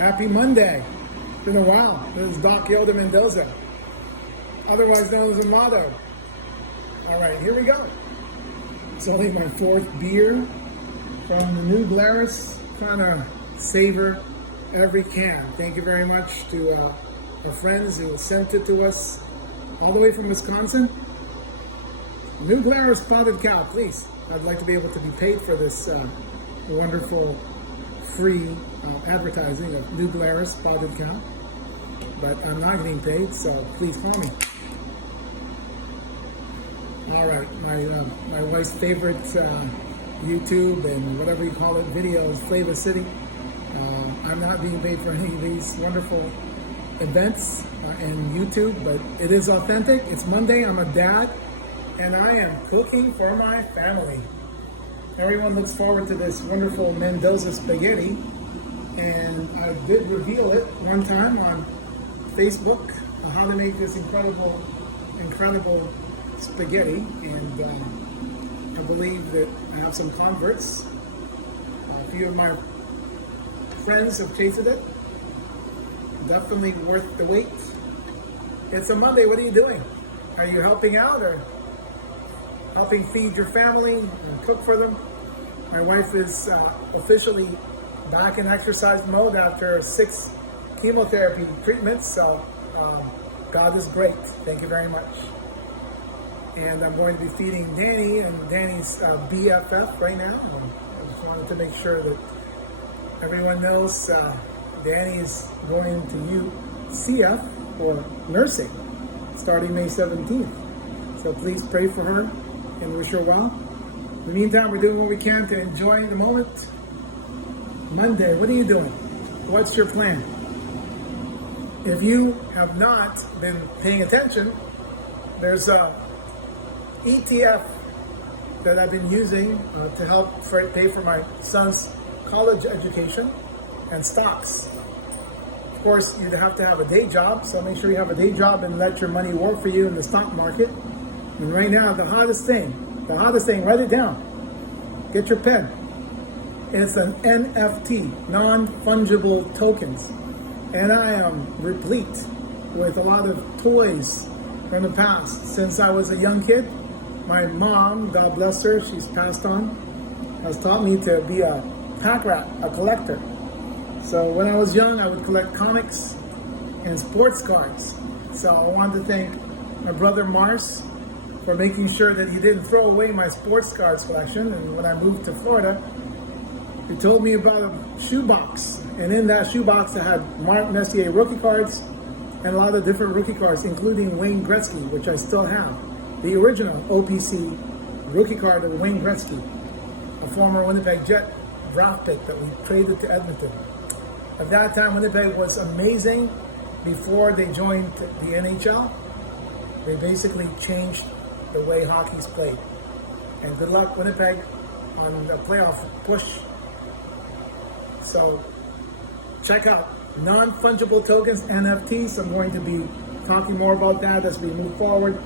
Happy Monday. It's been a while. This is Dad Yoda Mendoza, otherwise known as Amato. All right, here we go. It's only my fourth beer from the new Glarus. Kind of savor every can. Thank you very much to our friends who sent it to us all the way from Wisconsin. New Glarus Spotted Cow, please. I'd like to be able to be paid for this wonderful free advertising of New Glarus Spotted Cow, but I'm not getting paid, so please call me. All right, my wife's favorite YouTube and whatever you call it video is Flavor City. I'm not being paid for any of these wonderful events and YouTube, but it is authentic. It's Monday, I'm a dad, and I am cooking for my family. Everyone looks forward to this wonderful Mendoza spaghetti, and I did reveal it one time on Facebook, how to make this incredible spaghetti, and I believe that I have some converts. A few of my friends have tasted it. Definitely worth the wait. It's a Monday. What are you doing? Are you helping out or helping feed your family and cook for them? My wife is officially back in exercise mode after 6 chemotherapy treatments, so God is great. Thank you very much. And I'm going to be feeding Danny and Danny's BFF right now. I just wanted to make sure that everyone knows Danny is going to UCF for nursing starting May 17th. So please pray for her and wish her well. In the meantime, we're doing what we can to enjoy the moment. Monday, what are you doing? What's your plan? If you have not been paying attention, there's a ETF that I've been using to help pay for my son's college education and stocks. Of course, you'd have to have a day job, so make sure you have a day job and let your money work for you in the stock market. And right now, the hottest thing, write it down. Get your pen. It's an NFT, non-fungible tokens. And I am replete with a lot of toys from the past. Since I was a young kid, my mom, God bless her, she's passed on, has taught me to be a pack rat, a collector. So when I was young, I would collect comics and sports cards. So I wanted to thank my brother Mars for making sure that he didn't throw away my sports cards collection. And when I moved to Florida, he told me about a shoebox. And in that shoebox, I had Mark Messier rookie cards and a lot of different rookie cards, including Wayne Gretzky, which I still have. The original OPC rookie card of Wayne Gretzky, a former Winnipeg Jet draft pick that we traded to Edmonton. At that time, Winnipeg was amazing. Before they joined the NHL, they basically changed the way hockey's played. And good luck, Winnipeg, on the playoff push. So check out non-fungible tokens, NFTs. I'm going to be talking more about that as we move forward.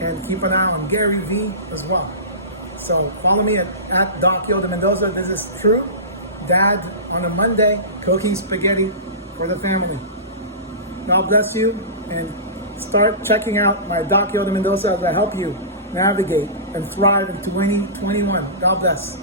And keep an eye on Gary V as well. So follow me at Dad Yoda Mendoza. This is true. Dad on a Monday, cooking spaghetti for the family. God bless you, and start checking out my Dad Yoda Mendoza as I help you navigate and thrive in 2021. God bless.